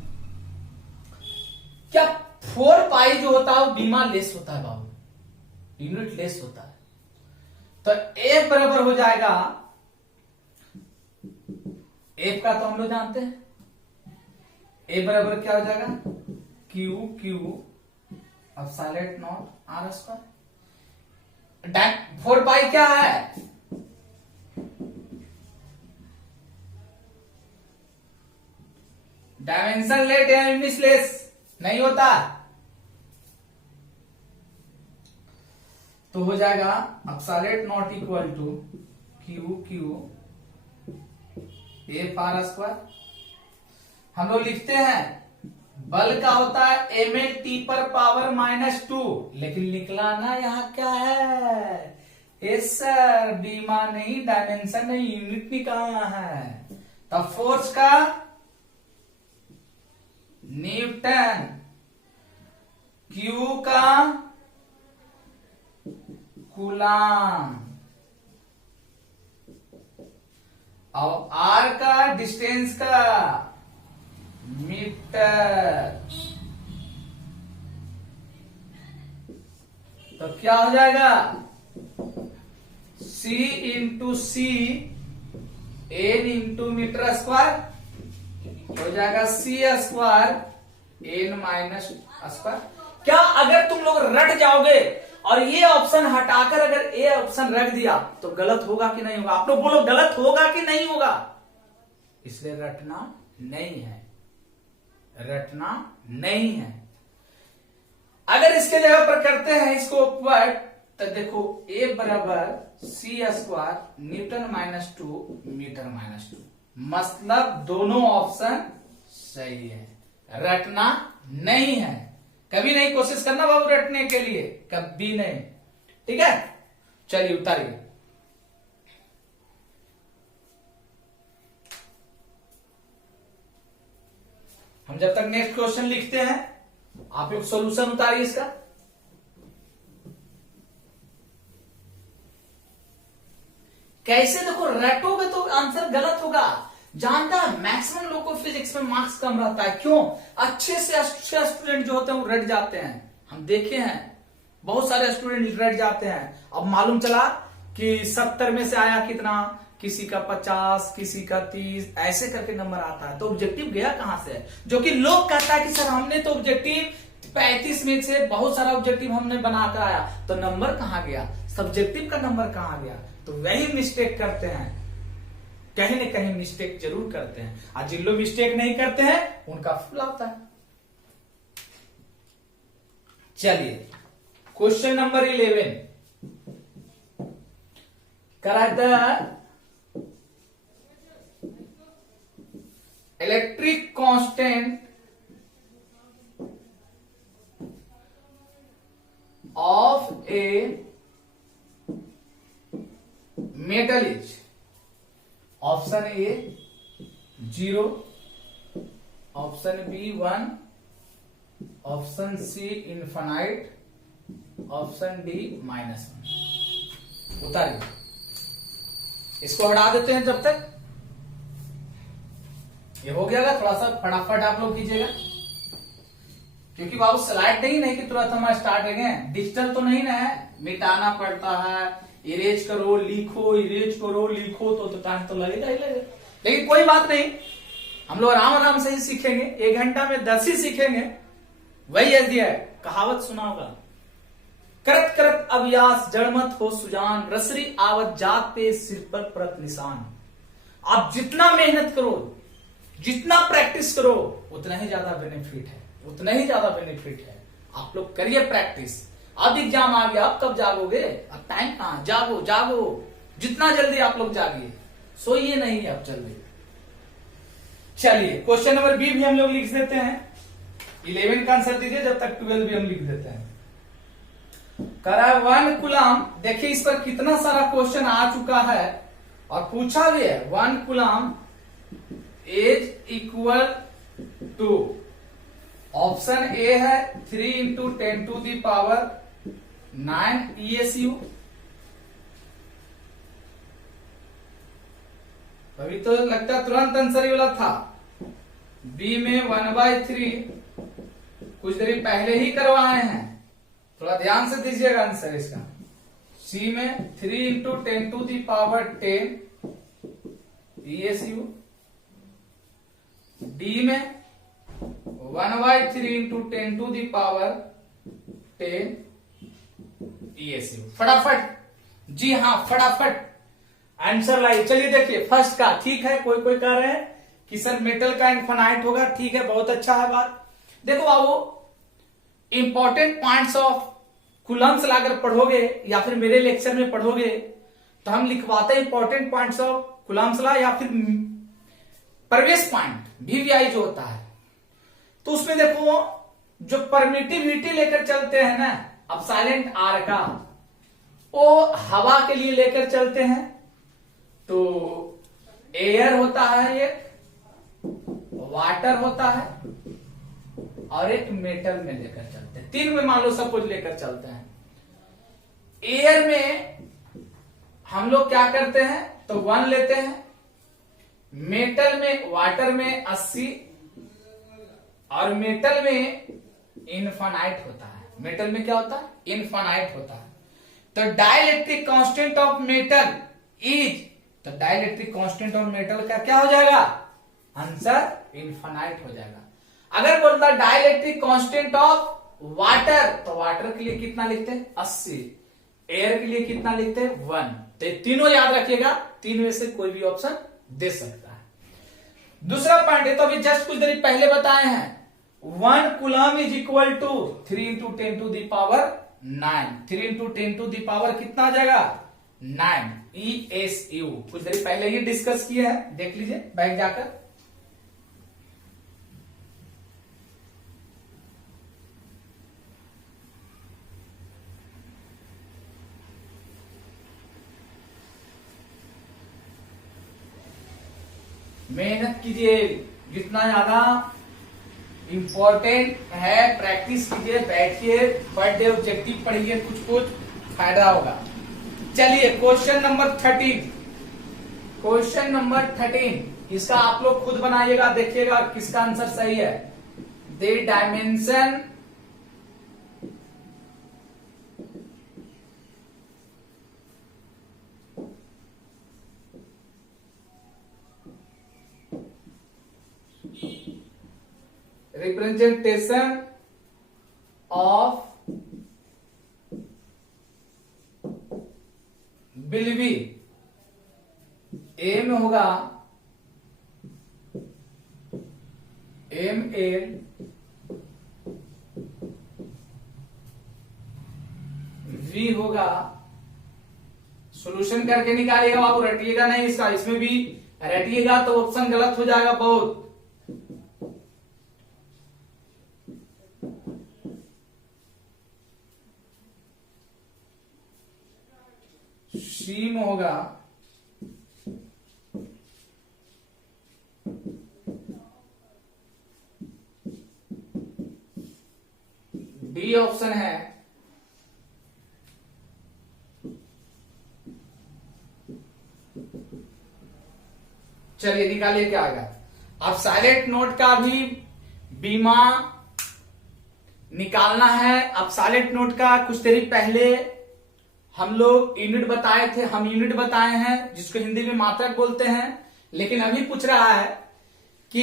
क्या 4 पाई जो होता है वो बीमा लेस होता है बाबू, यूनिट लेस होता है, तो एफ बराबर हो जाएगा, एफ का तो हम लोग जानते हैं, ए बराबर क्या हो जाएगा Q epsilon naught R square. 4 pi क्या है, डायमेंशन लेट या यूनिट लेस नहीं होता, तो हो जाएगा epsilon naught equal to Q F R square. हम लोग लिखते हैं बल का होता है mLT पर पावर -2, लेकिन निकलाना यहाँ क्या है? यस सर, डीमा नहीं, डायमेंशन नहीं, यूनिट निकालना है। तब फोर्स का न्यूटन, क्यू का कूलाम, और आर का डिस्टेंस का मीटर। तो क्या हो जाएगा? C into C N into metre square हो जाएगा C square N minus square. क्या अगर तुम लोग रट जाओगे और ये ऑप्शन हटाकर अगर ए ऑप्शन रख दिया तो गलत होगा कि नहीं होगा? आप लोग बोलो गलत होगा कि नहीं होगा? इसलिए रटना नहीं है, रटना नहीं है। अगर इसके जगह पर करते हैं इसको ऊपर, तो देखो ए बराबर सी स्क्वायर न्यूटन -2 मीटर -2, मतलब दोनों ऑप्शन सही है, रटना नहीं है। कभी नहीं कोशिश करना बाबू रटने के लिए, कभी नहीं, ठीक है। चलिए उतारिए। हम जब तक नेक्स्ट क्वेश्चन लिखते हैं आप एक सॉल्यूशन उतारिए इसका। कैसे? देखो रटोगे तो आंसर गलत होगा। जानता है मैक्सिमम लोग को फिजिक्स में मार्क्स कम रहता है, क्यों? अच्छे से अच्छे स्टूडेंट जो होते हैं वो रट जाते हैं। हम देखे हैं बहुत सारे स्टूडेंट रट जाते हैं। अब मालूम चला कि 70 में से आया कितना, किसी का 50, किसी का 30, ऐसे करके नंबर आता है। तो ऑब्जेक्टिव गया कहां से? जो कि लोग कहता है कि सर हमने तो ऑब्जेक्टिव 35 में से बहुत सारा ऑब्जेक्टिव हमने बनाकर आया, तो नंबर कहां गया? सब्जेक्टिव का नंबर कहां गया? तो वही मिस्टेक करते हैं, कहीं न कहीं मिस्टेक जरूर करते हैं। और जिन लोग मिस्टेक नहीं करते हैं उनका फल आता है। चलिए क्वेश्चन नंबर 11 कराता है electric constant of a metal is option A 0, option B 1, option C infinite, option D -1। उतारिए, इसको हटा देते हैं जब तक ये हो गया। थोड़ा सा फटाफट आप लोग कीजिएगा, क्योंकि बाबू स्लाइड नहीं कि तुरंत हमारा स्टार्ट हो गए। डिजिटल तो नहीं ना है, मिटाना पड़ता है, इरेज करो लिखो, इरेज करो लिखो, तो टाइम तो लगेगा ही लगेगा। लेकिन कोई बात नहीं, हम लोग आराम आराम से ही सीखेंगे। 1 घंटा में 10 ही सीखेंगे। वही ऐसी है, कहावत सुना होगा, करत करत अभ्यास जड़मत हो सुजान, रसरी आवत जात पे सिर पर परत निशान। आप जितना मेहनत करो, जितना प्रैक्टिस करो, उतना ही ज्यादा बेनिफिट है, उतना ही ज्यादा बेनिफिट है। आप लोग करिए प्रैक्टिस। अब एग्जाम आ गया, अब कब जागोगे? अब टाइम कहां? जागो जागो, जितना जल्दी आप लोग जागिए, सोइए नहीं अब जल्दी। चलिए क्वेश्चन नंबर बी भी हम लोग लिख देते हैं। 11 का आंसर दीजिए, जब तक 12 भी हम लिख देते हैं। करा 1 कूलम। देखिए इस पर कितना सारा क्वेश्चन आ चुका है और पूछा भी है। 1 coulomb is equal to, option A है 3 into 10 to the power 9 ESU। अभी तो लगता तुरंत आंसर ही वाला था। बी में 1/3 कुछ देरी पहले ही करवाए हैं, थोड़ा ध्यान से दीजिएगा आंसर इसका। सी में 3 into 10 to the power 10 ESU। D में 1/3 into 10 to the power 10 ESU। फटाफट, जी हाँ फटाफट आंसर लाइए। चलिए देखिए फर्स्ट का ठीक है, कोई कोई कह रहे हैं कि सर मेटल का इनफाइनाइट होगा, ठीक है बहुत अच्छा है बात। देखो बाबू इंपॉर्टेंट पॉइंट्स ऑफ कूलम्स लाकर पढ़ोगे या फिर मेरे लेक्चर में पढ़ोगे तो हम लिखवाते हैं इंपॉर्टेंट पॉइंट्स ऑफ कूलम्स ला, या फिर प्रवेश पॉइंट वीवीआई जो होता है, तो उसमें देखो जो परमिटिविटी लेकर चलते हैं ना एप्सिलॉन आर का, वो हवा के लिए लेकर चलते हैं। तो एयर होता है, एक वाटर होता है और एक मेटल में लेकर चलते हैं। तीन में मान लो सब कुछ लेकर चलते हैं। एयर में हम लोग क्या करते हैं, तो 1 लेते हैं। मेटल में, वाटर में 80 और मेटल में इनफाइनाइट होता है। मेटल में क्या होता है, इनफाइनाइट होता है। तो dielectric constant of metal is, तो डाइलेक्ट्रिक कांस्टेंट ऑफ मेटल का क्या हो जाएगा, आंसर इनफाइनाइट हो जाएगा। अगर बोलता डाइलेक्ट्रिक कांस्टेंट ऑफ वाटर, तो वाटर के लिए कितना लिखते हैं 80, एयर के लिए कितना लिखते हैं 1। तो तीनों याद रखिएगा, तीन में से कोई भी ऑप्शन दे सकता है। दूसरा पॉइंट है, तो अभी जस्ट कुछ देर पहले बताए हैं 1 coulomb is equal to 3 into 10 to the power 9। 3 into 10 to the power कितना हो जाएगा 9 ESU। कुछ देर पहले ही डिस्कस किया है, देख लीजिए बैक जाकर। मेहनत कीजिए, जितना ज्यादा इंपॉर्टेंट है प्रैक्टिस कीजिए, बैठिए, बर्थडे ऑब्जेक्टिव पढ़िए, कुछ कुछ फायदा होगा। चलिए क्वेश्चन नंबर 13, क्वेश्चन नंबर 13 इसका आप लोग खुद बनाइएगा, देखिएगा किसका आंसर सही है। द डायमेंशन रिप्रेजेंटेशन ऑफ बिलीवी ए में होगा ML V होगा, सॉल्यूशन करके निकालिएगा, आप रटिएगा नहीं इसका, इसमें भी रटिएगा तो ऑप्शन गलत हो जाएगा बहुत। सी में होगा डी ऑप्शन है। चलिए निकालिए क्या आएगा। अब साइलेंट नोट का भी बीमा निकालना है। अब साइलेंट नोट का कुछ देर पहले हम लोग यूनिट बताए थे, हम यूनिट बताए हैं जिसको हिंदी में मात्रक बोलते हैं। लेकिन अभी पूछ रहा है कि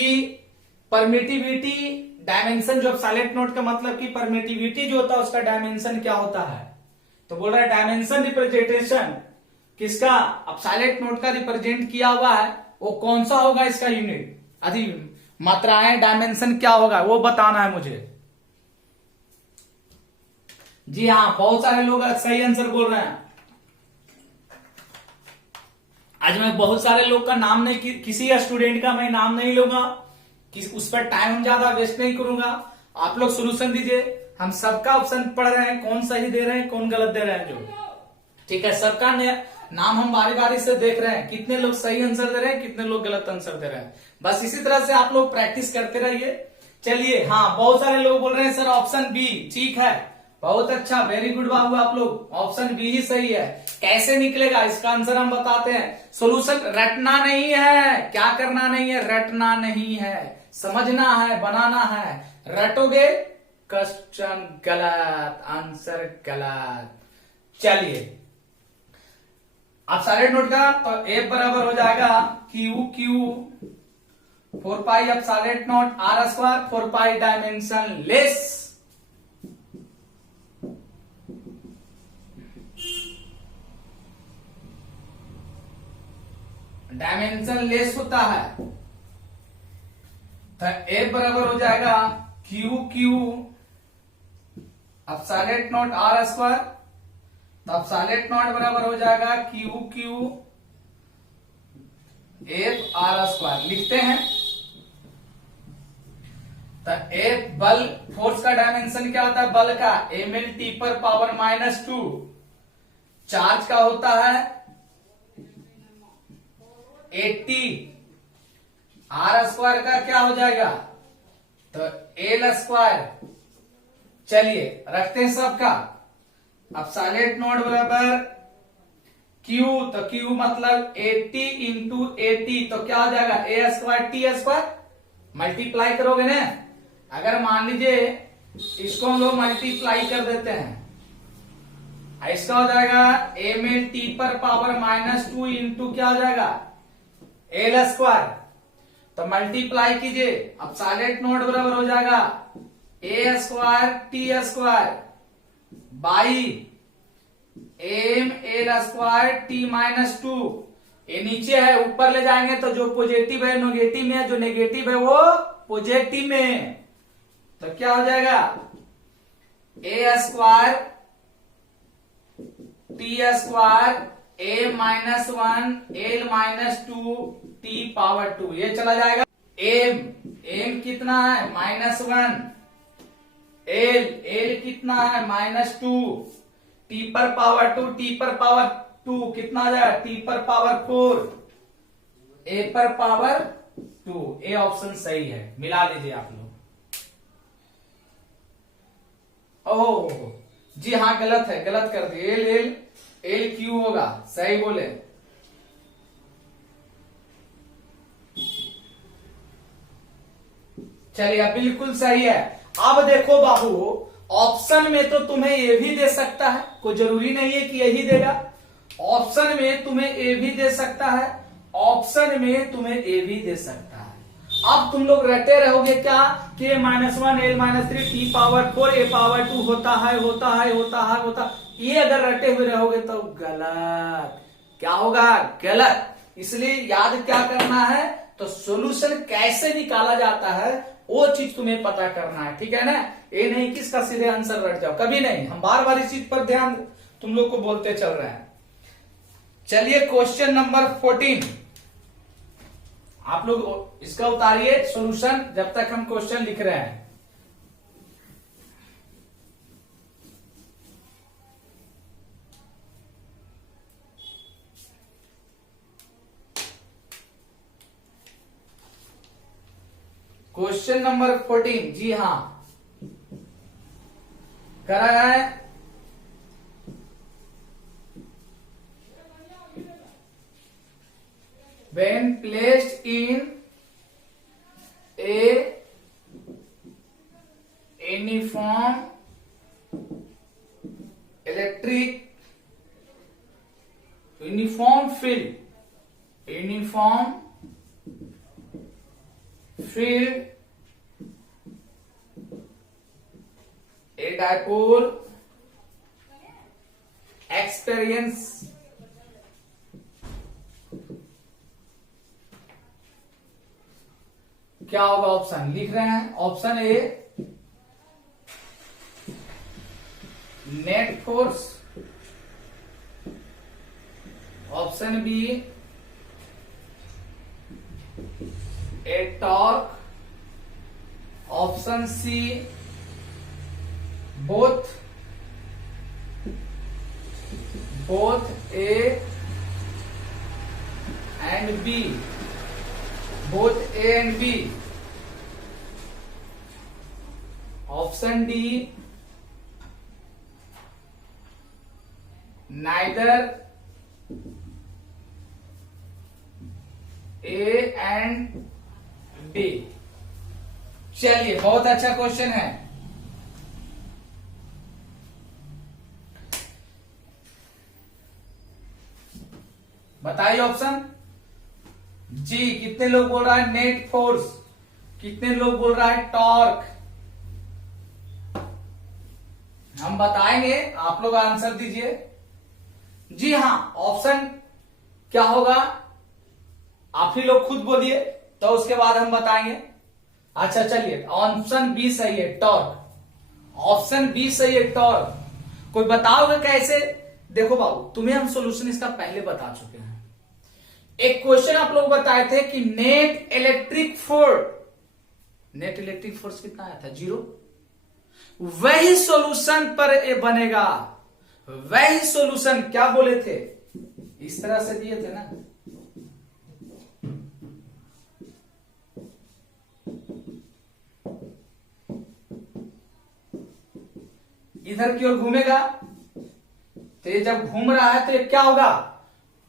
परमिटिविटी डायमेंशन, जो साइलेंट नोट का मतलब कि परमिटिविटी जो होता है उसका डायमेंशन क्या होता है। तो बोल रहा है डायमेंशन रिप्रेजेंटेशन किसका, अब साइलेंट नोट का रिप्रेजेंट किया हुआ है वो कौन सा होगा इसका यूनिट, आदि मात्राएं, डायमेंशन क्या होगा वो बताना है मुझे। जी हाँ, बहुत सारे लोग सही आंसर बोल रहे हैं। आज मैं बहुत सारे लोग का नाम नहीं, किसी स्टूडेंट का मैं नाम नहीं लूंगा, उस पर टाइम ज्यादा वेस्ट नहीं करूंगा। आप लोग सोल्यूशन दीजिए, हम सबका ऑप्शन पढ़ रहे हैं, कौन सही दे रहे हैं कौन गलत दे रहे हैं, जो ठीक है सबका नाम हम बारी बारी से देख रहे हैं, कितने लोग सही आंसर दे रहे हैं कितने लोग गलत आंसर दे रहे हैं। बस इसी तरह से आप लोग प्रैक्टिस करते रहिए। चलिए हाँ, बहुत सारे लोग बोल रहे हैं सर ऑप्शन बी ठीक है, बहुत अच्छा, वेरी गुड बाबू, आप लोग ऑप्शन बी ही सही है। कैसे निकलेगा इसका आंसर हम बताते हैं। सोल्यूशन रटना नहीं है, क्या करना नहीं है, रटना नहीं है, समझना है, बनाना है। रटोगे क्वेश्चन गलत, आंसर गलत। चलिए आप सारे नोट का, तो F बराबर हो जाएगा क्यू 4 पाई अब साइलेंट नोट R स्क्वायर 4 पाई डायमेंशन लेस। डायमेंशन लेस होता है तो F बराबर हो जाएगा क्यू अब साइलेंट नोट R स्क्वायर, तब साइलेंट नोट बराबर हो जाएगा क्यू F R स्क्वायर। लिखते हैं तो ए बल फोर्स का डायमेंशन क्या होता है बल का ml t पर पावर -2। चार्ज का होता है 80। आर स्क्वायर का क्या हो जाएगा तो एल स्क्वायर। चलिए रखते हैं सबका। अब साइलेंट नोड बराबर क्यू, तो क्यू मतलब 80 इंटू 80, तो क्या हो जाएगा A square T square. Multiply करोगे ना, अगर मान लीजिए इसको हम लोग मल्टीप्लाई कर देते हैं, इसका हो जाएगा एम एल टी पर पावर -2 इंटू क्या हो जाएगा एल स्क्वायर। तो मल्टीप्लाई कीजिए, अब साइलेंट नोड बराबर हो जाएगा A square T square by M L square T -2। ये नीचे है, ऊपर ले जाएंगे तो जो पॉजिटिव है नेगेटिव में है, जो नेगेटिव है वो पॉजिटिव में है। तो क्या हो जाएगा A square T square A -1 L -2 T power 2, ये चला जाएगा। एम कितना है -1, एल कितना है -2, टी पर पावर 2, टी पर पावर 2 कितना आ जाएगा टी पर पावर 4, ए पर पावर 2। ए ऑप्शन सही है, मिला लीजिए आप लोग। ओह जी हाँ, गलत है, गलत कर दिए। एल क्यू होगा, सही बोले। चलिए बिल्कुल सही है। अब देखो बाबू, ऑप्शन में तो तुम्हें ये भी दे सकता है, कोई जरूरी नहीं है कि यही देगा। ऑप्शन में तुम्हें ए भी दे सकता है, ऑप्शन में तुम्हें ए भी दे सकता है। अब तुम लोग रटे रहोगे क्या कि -1 एल -3 टी पावर 4 ए पावर 2 होता है। ये अगर रटे हुए रहोगे तो गलत। क्या होगा गलत। इसलिए याद क्या करना है, तो सॉल्यूशन कैसे निकाला जाता है वो चीज तुम्हें पता करना है, ठीक है ना। ये नहीं कि इसका सीधे आंसर रट जाओ, कभी नहीं। हम बार बार इस चीज पर ध्यान तुम लोग को बोलते चल रहे हैं। चलिए क्वेश्चन नंबर 14, आप लोग इसका उतारिए सॉल्यूशन जब तक हम क्वेश्चन लिख रहे हैं। क्वेश्चन नंबर 14, जी हाँ करा है। When placed in a uniform field, a dipole experience क्या होगा। ऑप्शन लिख रहे हैं। Option A net force, option B a torque, option C both A and B, both A and B, option D neither A and B. चलिए बहुत अच्छा question है। बताइए ऑप्शन। जी कितने लोग बोल रहा है नेट फोर्स, कितने लोग बोल रहा है टॉर्क। हम बताएंगे, आप लोग आंसर दीजिए। जी हाँ, ऑप्शन क्या होगा आप ही लोग खुद बोलिए, तो उसके बाद हम बताएंगे। अच्छा चलिए, ऑप्शन बी सही है टॉर्क। ऑप्शन बी सही है टॉर्क। कोई बताओगे कैसे। देखो बाबू, तुम्हें हम सॉल्यूशन इसका पहले बता चुके हैं। एक क्वेश्चन आप लोग बताए थे कि net electric force, net electric force कितना आया था? 0। वही सॉल्यूशन पर ए बनेगा, वही सॉल्यूशन क्या बोले थे, इस तरह से दिए थे ना, इधर की ओर घूमेगा, तो ये जब घूम रहा है तो ये क्या होगा,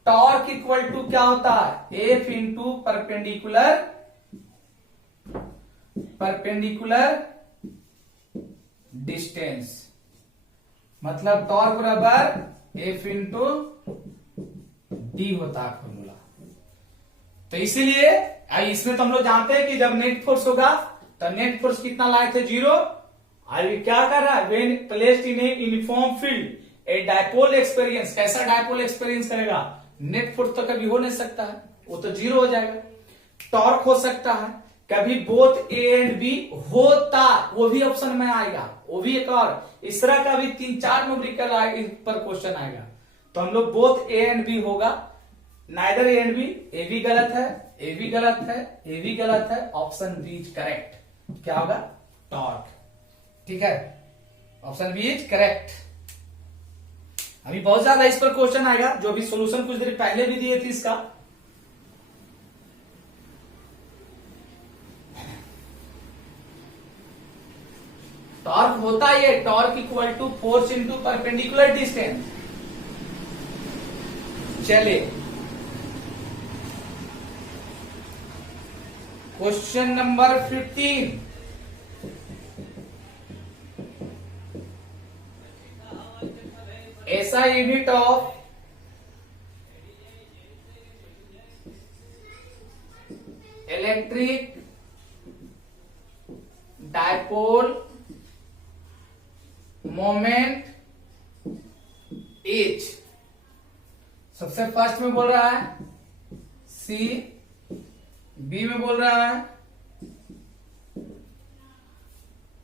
टॉर्क इक्वल टू क्या होता है, एफ इंटू परपेंडिकुलर डिस्टेंस, मतलब टॉर्क बराबर एफ इंटू डी होता है फॉर्मूला। तो इसीलिए इसमें तो हम लोग जानते हैं कि जब नेट फोर्स होगा तो नेट फोर्स कितना लाए थे, 0। अभी क्या कर रहा है, when placed in a uniform field A dipole experience, कैसा डायपोल एक्सपीरियंस करेगा, नेट फोर्स तो कभी हो नहीं सकता है, वो तो 0 हो जाएगा। टॉर्क हो सकता है, कभी बोथ ए एंड बी होता, वो भी ऑप्शन में आएगा, वो भी एक और इस तरह का भी 3-4 न्यूमेरिकल पर क्वेश्चन आएगा। तो हम लोग बोथ ए एंड बी होगा, नाइदर ए एंड बी, ए भी गलत है, ए भी गलत है, ए भी गलत है, ऑप्शन बी इज करेक्ट। क्या होगा, टॉर्क। ठीक है, ऑप्शन बी इज करेक्ट। अभी बहुत ज्यादा इस पर क्वेश्चन आएगा, जो भी सॉल्यूशन कुछ देर पहले भी दिए थे इसका। टॉर्क होता ही है, torque equal to force into perpendicular distance. चलिए क्वेश्चन नंबर 15, ऐसा unit of electric dipole moment is, सबसे फर्स्ट में बोल रहा है सी, बी में बोल रहा है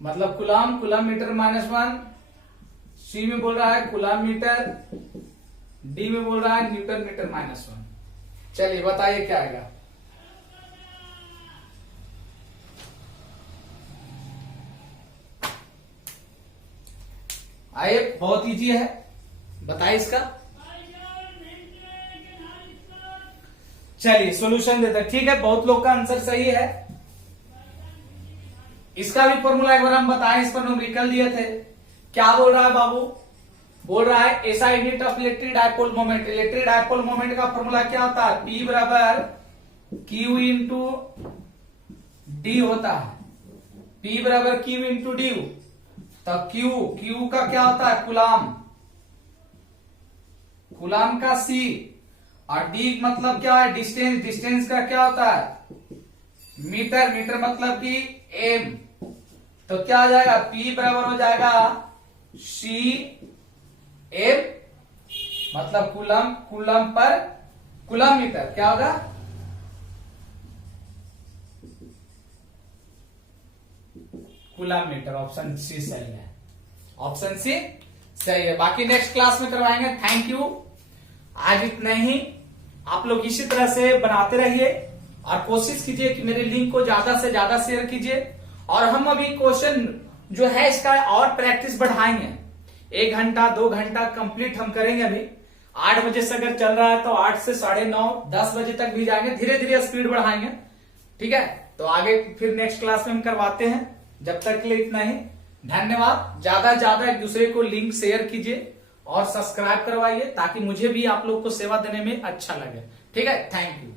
मतलब कुलाम, कुलाम मीटर -1, सी में बोल रहा है कुलाम मीटर, डी में बोल रहा है न्यूटन मीटर -1। चलिए बताइए क्या आएगा। आइए, बहुत इजी है, बताइए इसका। चलिए सॉल्यूशन देते हैं। ठीक है, बहुत लोग का आंसर सही है। इसका भी फॉर्मूला एक बार हम बताएं, इस पर न्यूमेरिकल दिए थे। क्या बोल रहा है बाबू, बोल रहा है ऐसा unit of electric dipole moment, electric dipole moment का फॉर्मूला क्या होता है, P बराबर Q इंटू डी होता है, P बराबर Q इंटू डी। तो Q का क्या होता है, कुलाम, कुलाम का C, और D मतलब क्या है, डिस्टेंस, डिस्टेंस का क्या होता है, मीटर, मीटर मतलब कि M। तो क्या आ जाएगा, P बराबर हो जाएगा C M, मतलब coulomb, coulomb per coulomb metre, क्या होगा, कुलम मीटर। ऑप्शन सी सही है, ऑप्शन सी सही है। बाकी नेक्स्ट क्लास में करवाएंगे। Thank you. आज इतना ही, आप लोग इसी तरह से बनाते रहिए और कोशिश कीजिए कि मेरे लिंक को ज्यादा से ज्यादा शेयर कीजिए। और हम अभी क्वेश्चन जो है इसका और प्रैक्टिस बढ़ाएंगे, 1 घंटा 2 घंटा कंप्लीट हम करेंगे। अभी 8 बजे से अगर चल रहा है तो 8 से 9:30 10 बजे तक भी जाएंगे, धीरे धीरे स्पीड बढ़ाएंगे। ठीक है, तो आगे फिर नेक्स्ट क्लास में हम करवाते हैं। जब तक के लिए इतना ही, धन्यवाद। ज्यादा ज्यादा एक दूसरे को लिंक शेयर कीजिए और सब्सक्राइब करवाइए, ताकि मुझे भी आप लोग को सेवा देने में अच्छा लगे। ठीक है, थैंक यू।